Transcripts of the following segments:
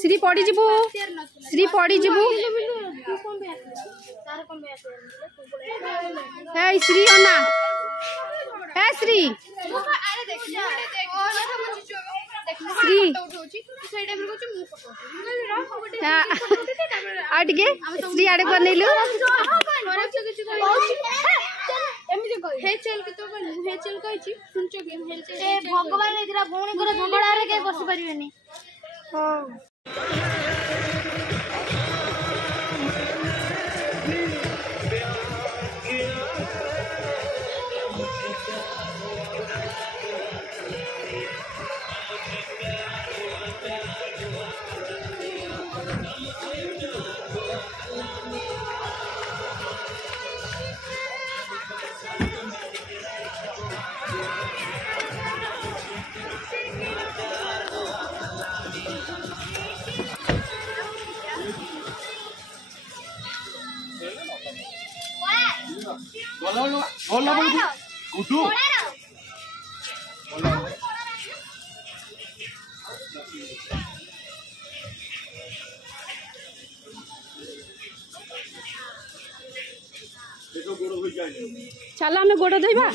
श्री पड़ी जीवु श्री पड़ी जीवु श्री अना है श्री श्री आटे श्री आड़े बनइलु भगवान भौणी को झगड़ा के बस पारे। चल आम गोड़ धोइबा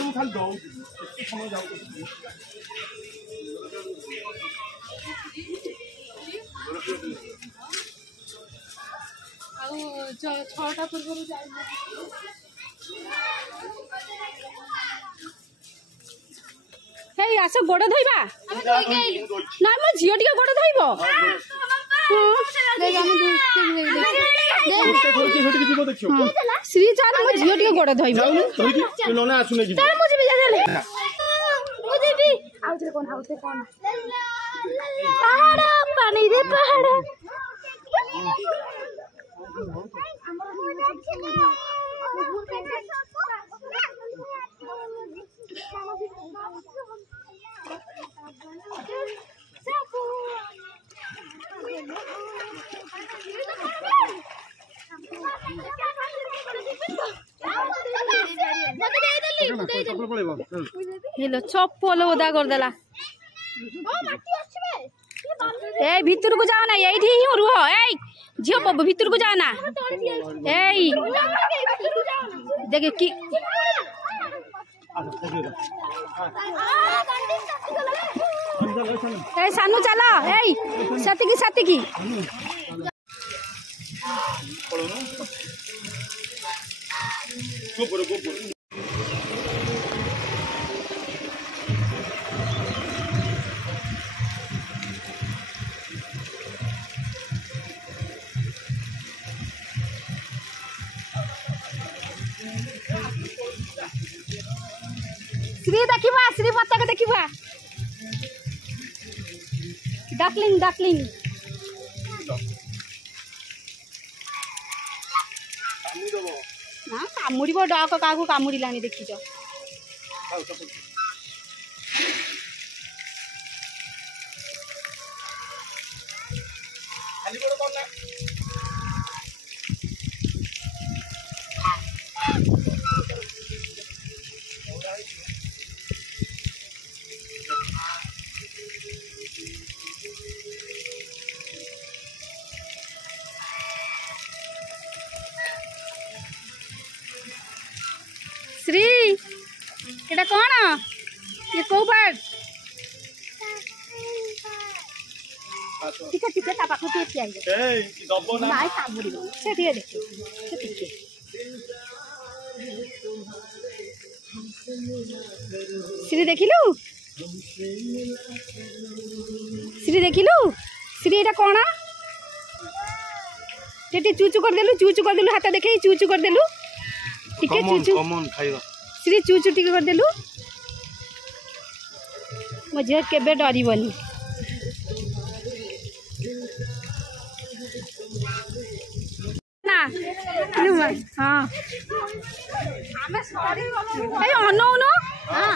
छटा पूर्व आस गोड़ धोइबा ना मो झियो टिके गोड़ धोइबो श्री चाल मो झियो टिके गोड़ धोइबो नना आसुने जी चल मुझे भी जा ले मुझे भी आउते कौन पहाड़ पानी रे पहाड़ हेलो चप्पल ओदा करदेला ए भीतर को जाओ ना यही ही रुह ए झियो पब भीतर को जाओ ना ए देखे कि ए सानू चला ए साथी की श्री देखिबा श्री पताका देखिबा डाकलिंग डाकलिंग ना कामुड़ो डक क्या कामुड़ा देखी श्री एटा कौन ये कौ पार्ट ठीक ठीक ता पाखु के आइए ए दबो ना नाइ कामुड़ी से ठीक देखो से ठीक श्री देखिलु श्री एटा कौन टेटी चूचू कर देलु हाथ देखे चूचू कर देलु ठीक है चूचू कॉमन खाइबा श्री चूचू टिके कर देलु मो झियो केबे डरिबनी ना नुमा हां हमें सॉरी ए अनौनो हां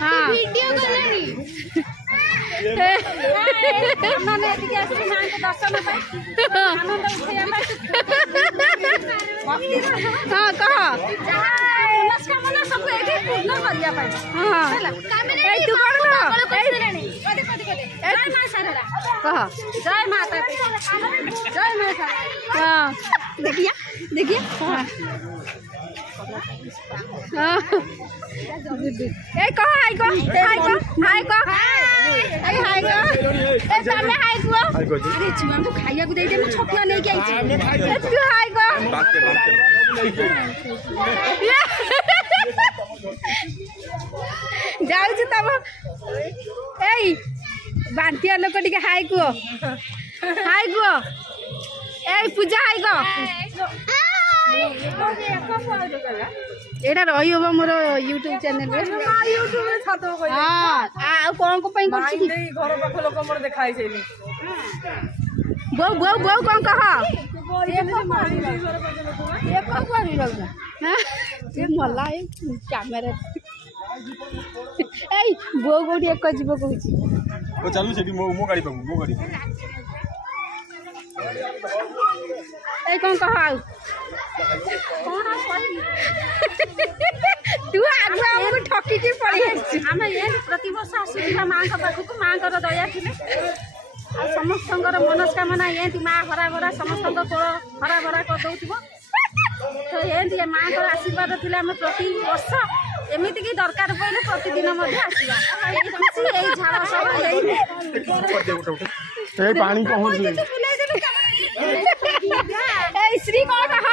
हां वीडियो करनी माने एतिके आसी मां के दर्शन पाई आनंद उठैया हां कह मनस्कामना सब एठी पूर्ण करिया पाए हां ए तू कोन कह जय मां शारदा कह जय माता जय मां शारदा हां देखिया देखिया हां ए कह हाय को हाय को हाय को ए हाय को ए तमे हाय को अरे छुआ को खाइया को दे दे छकुआ नहीं के आइछी ए तू हाय को जाऊ तब ए बांतिया लोक टिके हाय को ए पूजा हाय को एटा रही होबा मोर YouTube चैनल रे YouTube रे छातो कोइ हां आ कोन को पई करछि की घर पाख लोक मोर देखाई छैली बो कोन कह एक पारी लगना ये मला ए कैमरा ए बो गोडी एक जीव कहछि ओ चालू सेठी मो गाड़ी पाबू मो गाड़ी ए कोन कह आउ कोन तू आगु हमको ठकी के पड़ी आछि आमे ए प्रतिवर्ष आसीबा मां का पाखु को मां कर दया थिले आ समस्तंकर मनस्कामना एंती मां हरा भरा समस्तंक कोळ हरा भरा कर दउथिबो तो एंती मां कर आशीर्वाद थिले हम प्रति वर्ष एमिति की दरकार पइले प्रतिदिन मध्ये आसीबा ए खुशी ए झाड़ा सब ए पानी पहुंच ले ए श्री कोन कह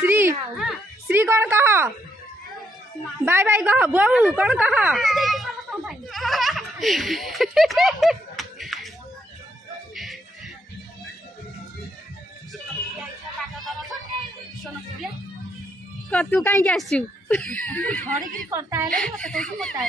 श्री कोन कह बाय बाय कह बहू कोन कह तू कहीं आसू घड़ी की करता है मते कहू करता है